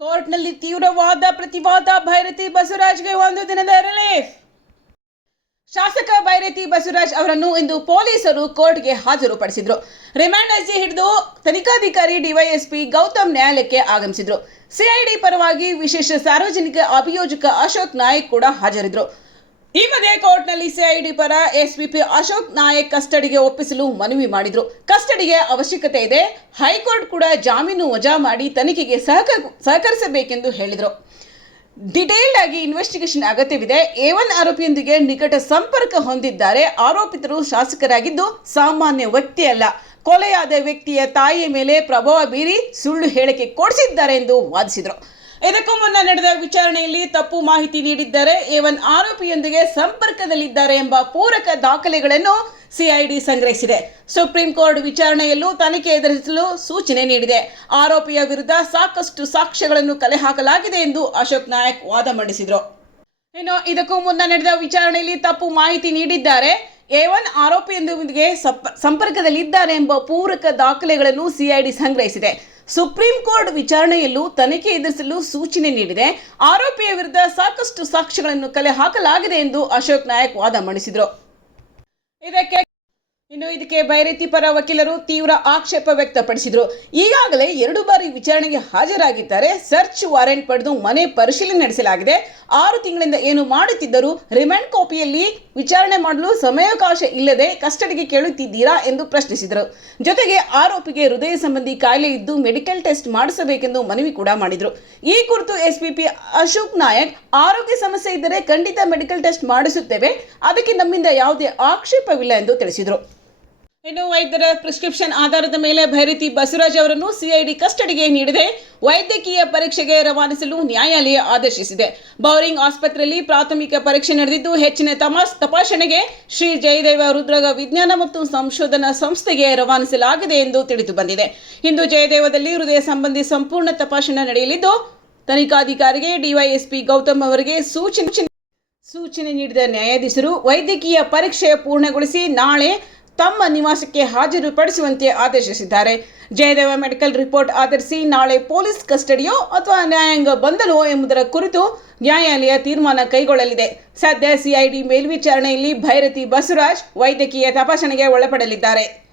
ಕೋರ್ಟ್ನಲ್ಲಿ ತೀವ್ರವಾದ ಪ್ರತಿವಾದ ಭೈರತಿ ಬಸವರಾಜ್ಗೆ ಒಂದು ದಿನದ ರಿಲೀಫ್. ಶಾಸಕ ಭೈರತಿ ಬಸವರಾಜ್ ಅವರನ್ನು ಇಂದು ಪೊಲೀಸರು ಕೋರ್ಟ್ಗೆ ಹಾಜರುಪಡಿಸಿದ್ರು. ರಿಮಾಂಡ್ ಅರ್ಜಿ ಹಿಡಿದು ತನಿಖಾಧಿಕಾರಿ ಡಿವೈಎಸ್ಪಿ ಗೌತಮ್ ನ್ಯಾಯಾಲಯಕ್ಕೆ ಆಗಮಿಸಿದ್ರು. ಸಿಐಡಿ ಪರವಾಗಿ ವಿಶೇಷ ಸಾರ್ವಜನಿಕ ಅಭಿಯೋಜಕ ಅಶೋಕ್ ನಾಯಕ್ ಕೂಡ ಹಾಜರಿದ್ರು. ಈ ಮಧ್ಯೆ ಕೋರ್ಟ್ನಲ್ಲಿ ಸಿಐಡಿ ಪರ ಎಸ್ಪಿಪಿ ಅಶೋಕ್ ನಾಯಕ್ ಕಸ್ಟಡಿಗೆ ಒಪ್ಪಿಸಲು ಮನವಿ ಮಾಡಿದ್ರು. ಕಸ್ಟಡಿಗೆ ಅವಶ್ಯಕತೆ ಇದೆ. ಹೈಕೋರ್ಟ್ ಕೂಡ ಜಾಮೀನು ವಜಾ ಮಾಡಿ ತನಿಖೆಗೆ ಸಹಕ ಸಹಕರಿಸಬೇಕೆಂದು ಹೇಳಿದರು. ಡಿಟೇಲ್ಡ್ ಆಗಿ ಇನ್ವೆಸ್ಟಿಗೇಷನ್ ಅಗತ್ಯವಿದೆ. ಎ ಒನ್ ಆರೋಪಿಯೊಂದಿಗೆ ನಿಕಟ ಸಂಪರ್ಕ ಹೊಂದಿದ್ದಾರೆ. ಆರೋಪಿತರು ಶಾಸಕರಾಗಿದ್ದು ಸಾಮಾನ್ಯ ವ್ಯಕ್ತಿ ಅಲ್ಲ. ಕೊಲೆಯಾದ ವ್ಯಕ್ತಿಯ ತಾಯಿಯ ಮೇಲೆ ಪ್ರಭಾವ ಬೀರಿ ಸುಳ್ಳು ಹೇಳಿಕೆ ಕೊಡಿಸಿದ್ದಾರೆ ಎಂದು ವಾದಿಸಿದರು. ಇದಕ್ಕೂ ಮುನ್ನ ನಡೆದ ವಿಚಾರಣೆಯಲ್ಲಿ ತಪ್ಪು ಮಾಹಿತಿ ನೀಡಿದ್ದಾರೆ ಏವನ್ ಆರೋಪಿಯೊಂದಿಗೆ ಸಂಪರ್ಕದಲ್ಲಿದ್ದಾರೆ ಎಂಬ ಪೂರಕ ದಾಖಲೆಗಳನ್ನು ಸಿಐಡಿ ಸಂಗ್ರಹಿಸಿದೆ. ಸುಪ್ರೀಂ ಕೋರ್ಟ್ ವಿಚಾರಣೆಯಲ್ಲೂ ತನಿಖೆ ಎದುರಿಸಲು ಸೂಚನೆ ನೀಡಿದೆ. ಆರೋಪಿಯ ವಿರುದ್ಧ ಸಾಕಷ್ಟು ಸಾಕ್ಷ್ಯಗಳನ್ನು ಕಲೆ ಹಾಕಲಾಗಿದೆ ಎಂದು ಅಶೋಕ್ ನಾಯಕ್ ವಾದ ಮಂಡಿಸಿದರು. ಇನ್ನು ಇದಕ್ಕೂ ಮುನ್ನ ನಡೆದ ವಿಚಾರಣೆಯಲ್ಲಿ ತಪ್ಪು ಮಾಹಿತಿ ನೀಡಿದ್ದಾರೆ. ಏವನ್ ಆರೋಪಿಯೊಂದಿಗೆ ಸಂಪರ್ಕದಲ್ಲಿದ್ದಾರೆ ಎಂಬ ಪೂರಕ ದಾಖಲೆಗಳನ್ನು ಸಿಐಡಿ ಸಂಗ್ರಹಿಸಿದೆ. ಸುಪ್ರೀಂ ಕೋರ್ಟ್ ವಿಚಾರಣೆಯಲ್ಲೂ ತನಿಖೆ ಎದುರಿಸಲು ಸೂಚನೆ ನೀಡಿದೆ. ಆರೋಪಿಯ ವಿರುದ್ಧ ಸಾಕಷ್ಟು ಸಾಕ್ಷ್ಯಗಳನ್ನು ಕಲೆ ಹಾಕಲಾಗಿದೆ ಎಂದು ಅಶೋಕ್ ನಾಯಕ್ ವಾದ ಮಂಡಿಸಿದರು. ಇದಕ್ಕೆ ಇನ್ನು ಇದಕ್ಕೆ ಬೈರತಿ ಪರ ವಕೀಲರು ತೀವ್ರ ಆಕ್ಷೇಪ ವ್ಯಕ್ತಪಡಿಸಿದರು. ಈಗಾಗಲೇ ಎರಡು ಬಾರಿ ವಿಚಾರಣೆಗೆ ಹಾಜರಾಗಿದ್ದಾರೆ. ಸರ್ಚ್ ವಾರೆಂಟ್ ಪಡೆದು ಮನೆ ಪರಿಶೀಲನೆ ನಡೆಸಲಾಗಿದೆ. ಆರು ತಿಂಗಳಿಂದ ಏನು ಮಾಡುತ್ತಿದ್ದರೂ ರಿಮ್ಯಾಂಡ್ ಕಾಪಿಯಲ್ಲಿ ವಿಚಾರಣೆ ಮಾಡಲು ಸಮಯಾವಕಾಶ ಇಲ್ಲದೆ ಕಸ್ಟಡಿಗೆ ಕೇಳುತ್ತಿದ್ದೀರಾ ಎಂದು ಪ್ರಶ್ನಿಸಿದರು. ಜೊತೆಗೆ ಆರೋಪಿಗೆ ಹೃದಯ ಸಂಬಂಧಿ ಕಾಯಿಲೆ ಇದ್ದು ಮೆಡಿಕಲ್ ಟೆಸ್ಟ್ ಮಾಡಿಸಬೇಕೆಂದು ಮನವಿ ಕೂಡ ಮಾಡಿದರು. ಈ ಕುರಿತು ಎಸ್ಪಿಪಿ ಅಶೋಕ್ ನಾಯಕ್, ಆರೋಗ್ಯ ಸಮಸ್ಯೆ ಇದ್ದರೆ ಖಂಡಿತ ಮೆಡಿಕಲ್ ಟೆಸ್ಟ್ ಮಾಡಿಸುತ್ತೇವೆ. ಅದಕ್ಕೆ ನಮ್ಮಿಂದ ಯಾವುದೇ ಆಕ್ಷೇಪವಿಲ್ಲ ಎಂದು ತಿಳಿಸಿದರು. ಇನ್ನು ವೈದ್ಯರ ಪ್ರಿಸ್ಕ್ರಿಪ್ಷನ್ ಆಧಾರದ ಮೇಲೆ ಭೈರತಿ ಬಸವರಾಜ್ ಅವರನ್ನು ಸಿಐಡಿ ಕಸ್ಟಡಿಗೆ ನೀಡಿದೆ. ವೈದ್ಯಕೀಯ ಪರೀಕ್ಷೆಗೆ ರವಾನಿಸಲು ನ್ಯಾಯಾಲಯ ಆದೇಶಿಸಿದೆ. ಬೌರಿಂಗ್ ಆಸ್ಪತ್ರೆಯಲ್ಲಿ ಪ್ರಾಥಮಿಕ ಪರೀಕ್ಷೆ ನಡೆದಿದ್ದು, ಹೆಚ್ಚಿನ ತಮಾಸ್ ತಪಾಸಣೆಗೆ ಶ್ರೀ ಜಯದೇವ ರುದ್ರಗ ವಿಜ್ಞಾನ ಮತ್ತು ಸಂಶೋಧನಾ ಸಂಸ್ಥೆಗೆ ರವಾನಿಸಲಾಗಿದೆ ಎಂದು ತಿಳಿದು ಬಂದಿದೆ. ಇಂದು ಜಯದೇವದಲ್ಲಿ ಹೃದಯ ಸಂಬಂಧಿ ಸಂಪೂರ್ಣ ತಪಾಸಣೆ ನಡೆಯಲಿದ್ದು, ತನಿಖಾಧಿಕಾರಿಗೆ ಡಿವೈಎಸ್ಪಿ ಗೌತಮ್ ಅವರಿಗೆ ಸೂಚನೆ ಸೂಚನೆ ನೀಡಿದ ನ್ಯಾಯಾಧೀಶರು, ವೈದ್ಯಕೀಯ ಪರೀಕ್ಷೆ ಪೂರ್ಣಗೊಳಿಸಿ ನಾಳೆ ತಮ್ಮ ನಿವಾಸಕ್ಕೆ ಹಾಜರುಪಡಿಸುವಂತೆ ಆದೇಶಿಸಿದ್ದಾರೆ. ಜಯದೇವ ಮೆಡಿಕಲ್ ರಿಪೋರ್ಟ್ ಆಧರಿಸಿ ನಾಳೆ ಪೊಲೀಸ್ ಕಸ್ಟಡಿಯೋ ಅಥವಾ ನ್ಯಾಯಾಂಗ ಬಂಧನೋ ಎಂಬುದರ ಕುರಿತು ನ್ಯಾಯಾಲಯ ತೀರ್ಮಾನ ಕೈಗೊಳ್ಳಲಿದೆ. ಸದ್ಯ ಸಿಐಡಿ ಮೇಲ್ವಿಚಾರಣೆಯಲ್ಲಿ ಭೈರತಿ ಬಸವರಾಜ್ ವೈದ್ಯಕೀಯ ತಪಾಸಣೆಗೆ ಒಳಪಡಲಿದ್ದಾರೆ.